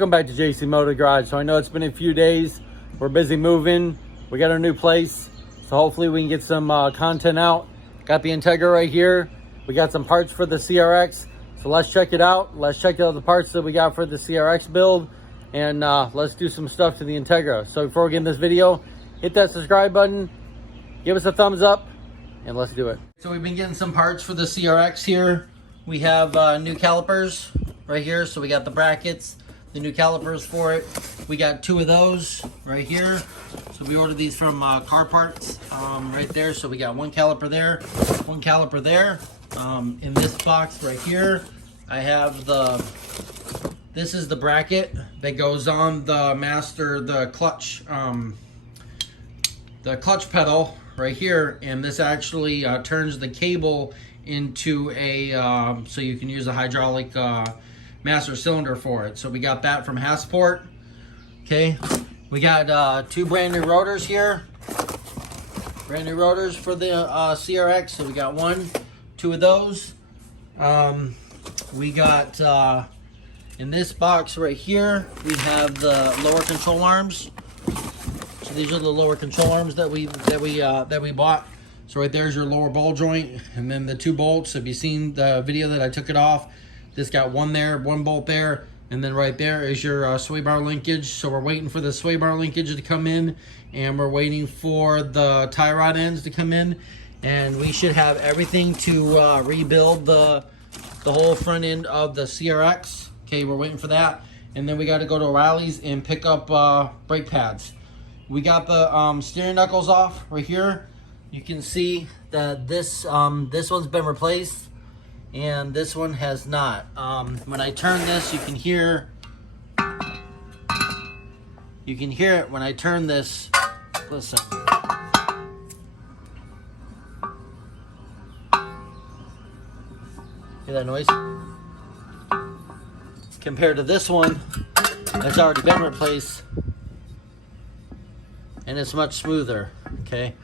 Welcome back to JC Motor Garage. So I know it's been a few days. We're busy moving. We got our new place. So hopefully we can get some content out. Got the Integra right here. We got some parts for the CRX. So let's check it out. Let's check out the parts that we got for the CRX build. And let's do some stuff to the Integra. So before we get in this video, hit that subscribe button. Give us a thumbs up. And let's do it. So we've been getting some parts for the CRX here. We have new calipers right here. So we got the brackets, the new calipers for it. We got two of those right here. So we ordered these from Car Parts right there. So we got one caliper there, one caliper there. In this box right here, I have this is the bracket that goes on the master, the clutch pedal right here, and this actually turns the cable into a so you can use a hydraulic master cylinder for it. So we got that from Hassport. Okay, we got two brand new rotors here, brand new rotors for the CRX. So we got two of those. We got in this box right here, we have the lower control arms. So these are the lower control arms that we bought. So right there's your lower ball joint, and then the two bolts. Have you seen the video that I took it off? This got one there, one bolt there, and then right there is your sway bar linkage. So we're waiting for the sway bar linkage to come in, and we're waiting for the tie rod ends to come in, and we should have everything to rebuild the whole front end of the CRX. Okay, we're waiting for that, and then we got to go to O'Reilly's and pick up brake pads. We got the steering knuckles off right here. You can see that this one's been replaced, and this one has not. When I turn this, you can hear it when I turn this. Listen. Hear that noise? Compared to this one that's already been replaced, and it's much smoother. Okay,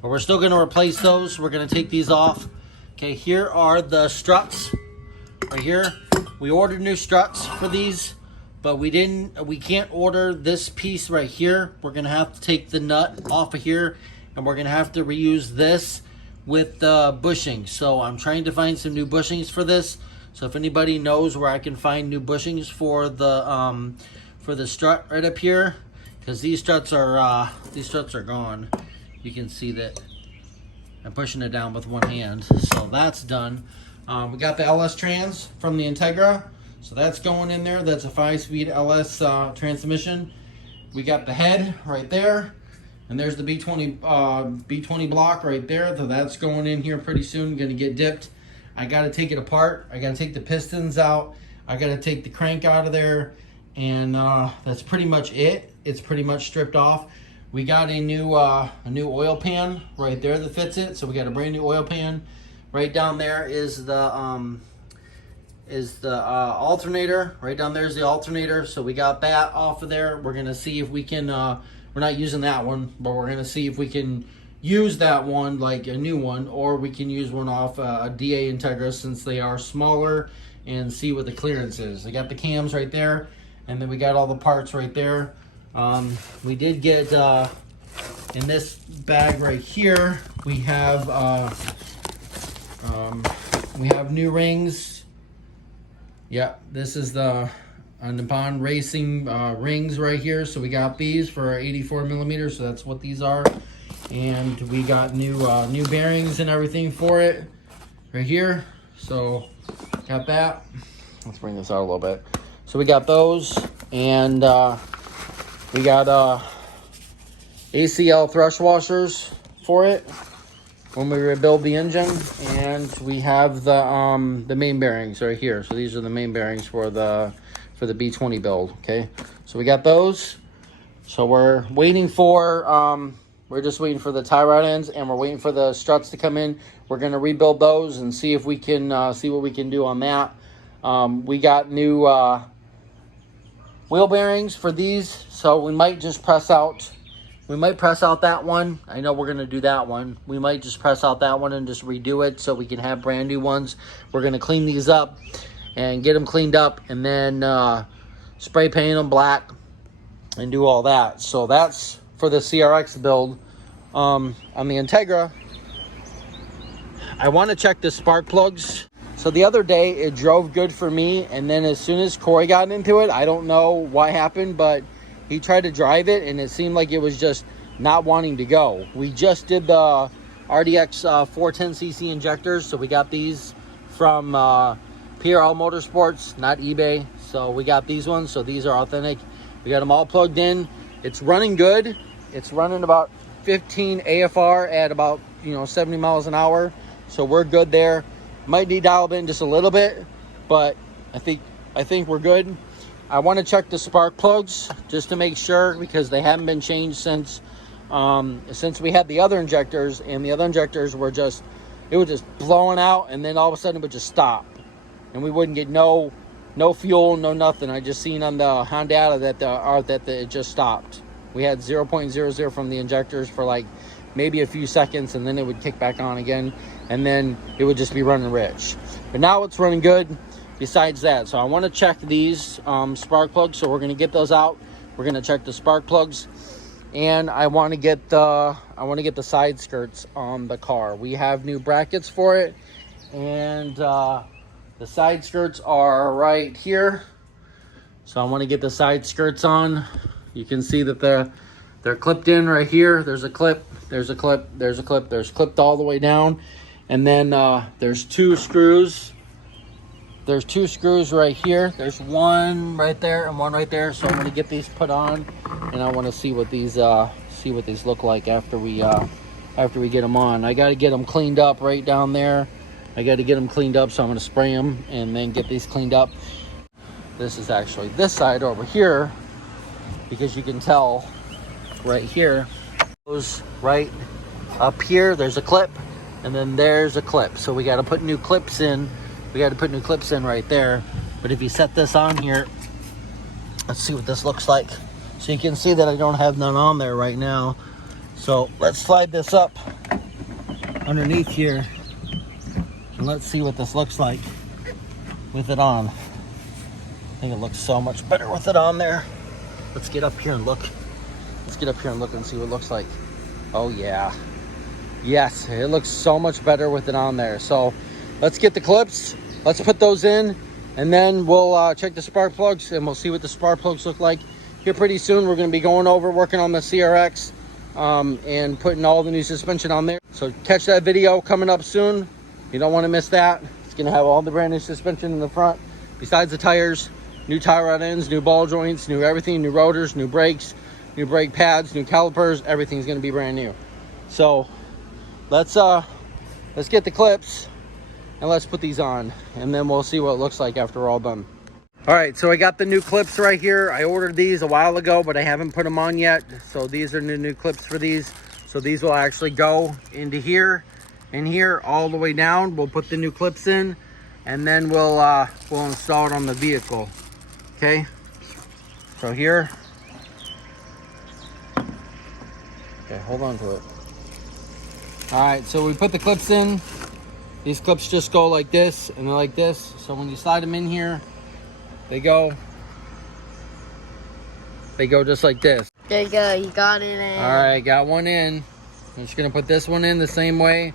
but we're still going to replace those. We're going to take these off. Okay, here are the struts right here. We ordered new struts for these, but we can't order this piece right here. We're going to have to take the nut off of here, and we're going to have to reuse this with the bushings. So I'm trying to find some new bushings for this. So if anybody knows where I can find new bushings for the strut right up here, because these struts are gone. You can see that I'm pushing it down with one hand. So that's done. We got the LS trans from the Integra, so that's going in there. That's a 5-speed LS transmission. We got the head right there, and there's the B20 block right there. So that's going in here pretty soon. Going to get dipped. I got to take it apart. I got to take the pistons out. I got to take the crank out of there, and that's pretty much it. It's pretty much stripped off. We got a new oil pan right there that fits it. So we got a brand new oil pan. Right down there is the alternator. Right down there is the alternator. So we got that off of there. We're gonna see if we can. We're not using that one, but we're gonna see if we can use that one, like a new one, or we can use one off a DA Integra since they are smaller, and see what the clearance is. I got the cams right there, and then we got all the parts right there. We did get in this bag right here, we have new rings. Yeah, this is the Nippon Racing rings right here. So we got these for 84 millimeters, so that's what these are. And we got new bearings and everything for it right here. So got that. Let's bring this out a little bit. So we got those, and we got ACL thrush washers for it when we rebuild the engine, and we have the main bearings right here. So these are the main bearings for the B20 build. Okay, so we got those. So we're waiting for we're just waiting for the tie rod ends, and we're waiting for the struts to come in. We're gonna rebuild those and see if we can see what we can do on that. We got new wheel bearings for these, so we might just press out. We might press out that one. I know we're gonna do that one. We might just press out that one and just redo it so we can have brand new ones. We're gonna clean these up and get them cleaned up, and then spray paint them black, and do all that. So that's for the CRX build. On the Integra, I want to check the spark plugs. So the other day it drove good for me, and then as soon as Corey got into it, I don't know what happened, but he tried to drive it and it seemed like it was just not wanting to go. We just did the RDX 410cc injectors, so we got these from PRL Motorsports, not eBay. So we got these ones, so these are authentic. We got them all plugged in. It's running good. It's running about 15 AFR at about 70 miles an hour, so we're good there. Might need dialed in just a little bit, but I think we're good. I want to check the spark plugs just to make sure, because they haven't been changed since we had the other injectors, and the other injectors were just blowing out, and then all of a sudden it would just stop, and we wouldn't get no fuel, no nothing. I just seen on the hondata that it just stopped. We had 0.00 from the injectors for like maybe a few seconds, and then it would kick back on again, and then it would just be running rich. But now it's running good besides that. So I want to check these spark plugs, so we're going to get those out. We're going to check the spark plugs, and I want to get the side skirts on the car. We have new brackets for it, and the side skirts are right here. So I want to get the side skirts on. You can see that they're clipped in right here. There's a clip, there's a clip, there's a clip, there's clipped all the way down. And then there's two screws. There's two screws right here. There's one right there and one right there. So I'm gonna get these put on, and I want to see what these look like after we get them on. I got to get them cleaned up right down there. I got to get them cleaned up, so I'm gonna spray them and then get these cleaned up. This is actually this side over here, because you can tell right here, goes right up here, there's a clip, and then there's a clip. So we got to put new clips in. We got to put new clips in right there. But if you set this on here, let's see what this looks like. So you can see that I don't have none on there right now. So let's slide this up underneath here, and let's see what this looks like with it on. I think it looks so much better with it on there. Let's get up here and look. Let's get up here and look and see what it looks like. Oh yeah. Yes, it looks so much better with it on there. So let's get the clips. Let's put those in, and then we'll check the spark plugs, and we'll see what the spark plugs look like. Here pretty soon, we're going to be going over, working on the CRX, and putting all the new suspension on there. So catch that video coming up soon. You don't want to miss that. It's going to have all the brand new suspension in the front, besides the tires. New tie rod ends, new ball joints, new everything, new rotors, new brakes, new brake pads, new calipers. Everything's going to be brand new. So let's get the clips and let's put these on, and then we'll see what it looks like after we're all done. All right, so I got the new clips right here. I ordered these a while ago, but I haven't put them on yet. So these are the new clips for these. So these will actually go into here and here all the way down. We'll put the new clips in, and then we'll install it on the vehicle. Okay, so here, okay, hold on to it. All right, so we put the clips in. These clips just go like this, and they're like this. So when you slide them in here, they go just like this. There you go, you got it in. All right, got one in. I'm just gonna put this one in the same way.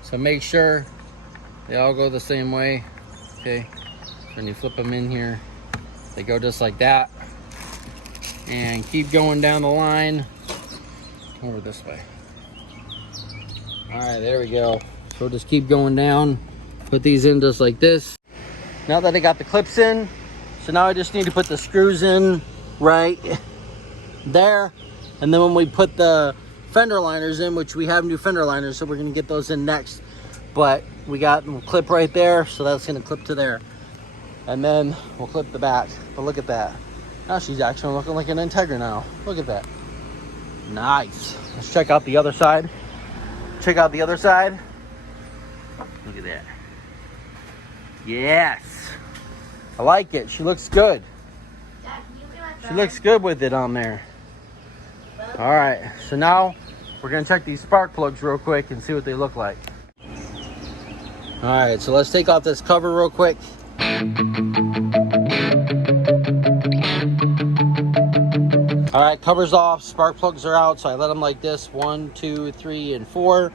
So make sure they all go the same way. Okay, so when you flip them in here, they go just like that, and keep going down the line over this way. All right, there we go. So just keep going down, put these in just like this. Now that I got the clips in, so now I just need to put the screws in right there, and then when we put the fender liners in, which we have new fender liners, so we're gonna get those in next, but we got them clip right there, so that's gonna clip to there. And then we'll clip the back. But look at that. Now she's actually looking like an Integra now. Look at that. Nice. Let's check out the other side. Check out the other side. Look at that. Yes. I like it. She looks good. She looks good with it on there. All right. So now we're going to check these spark plugs real quick and see what they look like. All right. So let's take off this cover real quick. All right, cover's off, spark plugs are out, so I let them like this, 1, 2, 3, and 4.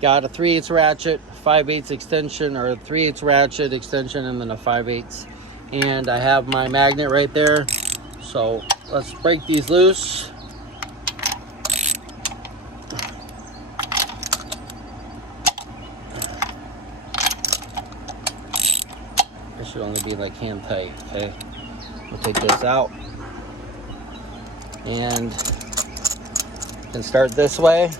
Got a 3/8 ratchet, 5/8 extension, or a 3/8 ratchet extension, and then a 5/8. And I have my magnet right there. So let's break these loose. This should only be like hand tight, okay? We'll take this out. And you can start this way.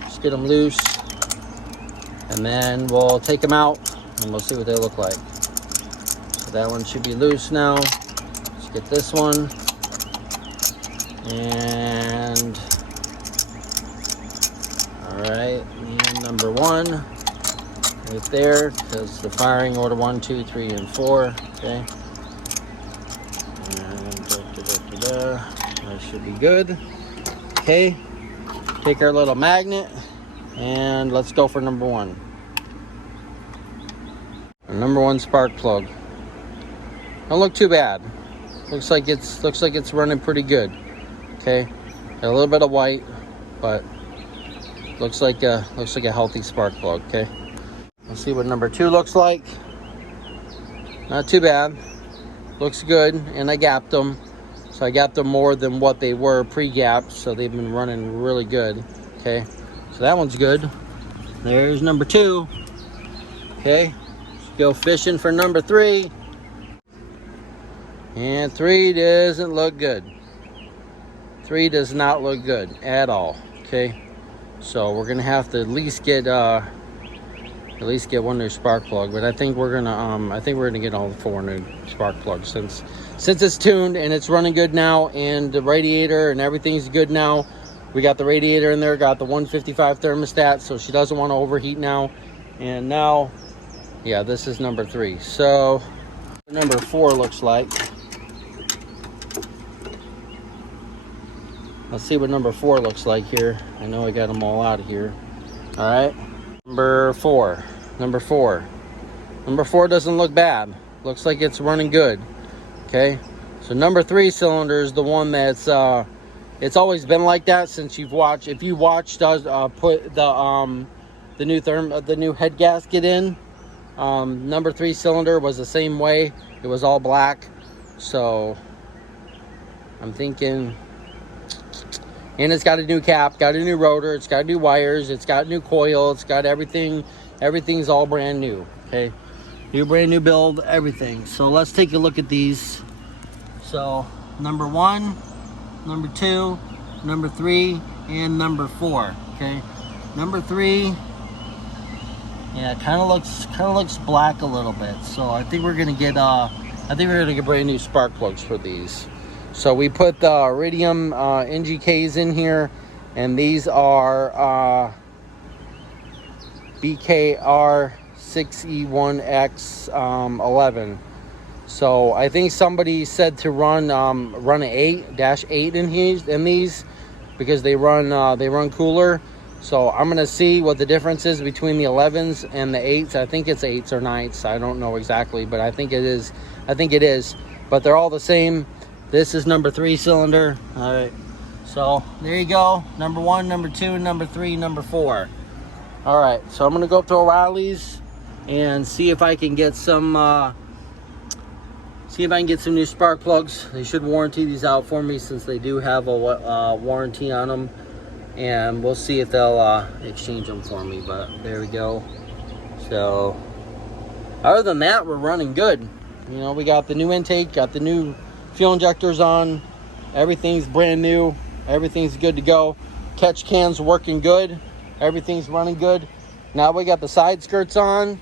Just get them loose. And then we'll take them out and we'll see what they look like. So that one should be loose now. Let's get this one. And all right, and number 1 right there, because the firing order 1, 2, 3, and 4. Okay. And that should be good. Okay. Take our little magnet and let's go for number 1. Our number 1 spark plug. Don't look too bad. Looks like it's running pretty good. Okay. Got a little bit of white, but looks like a healthy spark plug. Okay. Let's see what number 2 looks like. Not too bad. Looks good, and I gapped them. So I gapped them more than what they were pre-gapped, so they've been running really good. Okay, so that one's good. There's number 2. Okay, let's go fishing for number 3. And 3 doesn't look good. 3 does not look good at all. Okay, so we're gonna have to at least get one new spark plug, but I think we're gonna get all 4 new spark plugs since it's tuned and it's running good now, and the radiator and everything's good now. We got the radiator in there, got the 155 thermostat, so she doesn't want to overheat now. And now, yeah, this is number 3. So number 4 looks like. Let's see what number 4 looks like here. I know I got them all out of here. All right. Number 4 doesn't look bad. Looks like it's running good. Okay, so number 3 cylinder is the one that's it's always been like that since you've watched. If you watched us put the new head gasket in, number 3 cylinder was the same way. It was all black. So I'm thinking, and it's got a new cap, got a new rotor, it's got new wires, it's got new coil, it's got everything. Everything's all brand new. Okay, brand new build, everything. So let's take a look at these. So number 1, number 2, number 3, and number 4. Okay, number 3, yeah, kind of looks black a little bit. So I think we're gonna get brand new spark plugs for these. So we put the iridium NGKs in here, and these are BKR6E1X 11. So I think somebody said to run an 8-8 in these because they run cooler. So I'm gonna see what the difference is between the 11s and the 8s. I think it's 8s or 9s. I don't know exactly, but I think it is. But they're all the same. This is number 3 cylinder. All right. So there you go. Number 1, number 2, number 3, number 4. All right, so I'm gonna go up to O'Reilly's and see if I can get some new spark plugs. They should warranty these out for me since they do have a warranty on them, and we'll see if they'll exchange them for me. But there we go. So other than that, we're running good. You know, we got the new intake, got the new fuel injectors on. Everything's brand new. Everything's good to go. Catch cans working good. Everything's running good. Now we got the side skirts on.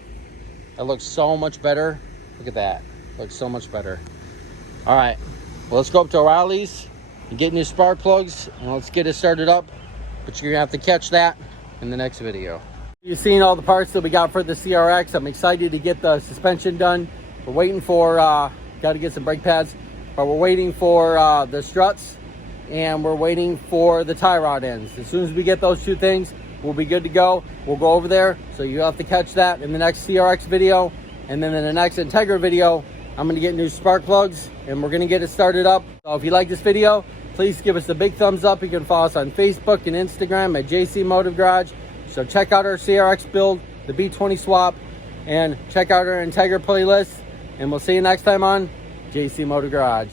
It looks so much better. Look at that. Looks so much better. All right. Well, let's go up to O'Reilly's and get new spark plugs, and let's get it started up. But you're gonna have to catch that in the next video. You've seen all the parts that we got for the CRX. I'm excited to get the suspension done. We're waiting for, got to get some brake pads, but we're waiting for the struts, and we're waiting for the tie rod ends. As soon as we get those 2 things, we'll be good to go. We'll go over there, so you have to catch that in the next CRX video, and then in the next Integra video, I'm going to get new spark plugs and we're going to get it started up. So if you like this video, please give us a big thumbs up. You can follow us on Facebook and Instagram at JC Motive Garage. So check out our CRX build, the B20 swap, and check out our Integra playlist. And we'll see you next time on JC Motive Garage.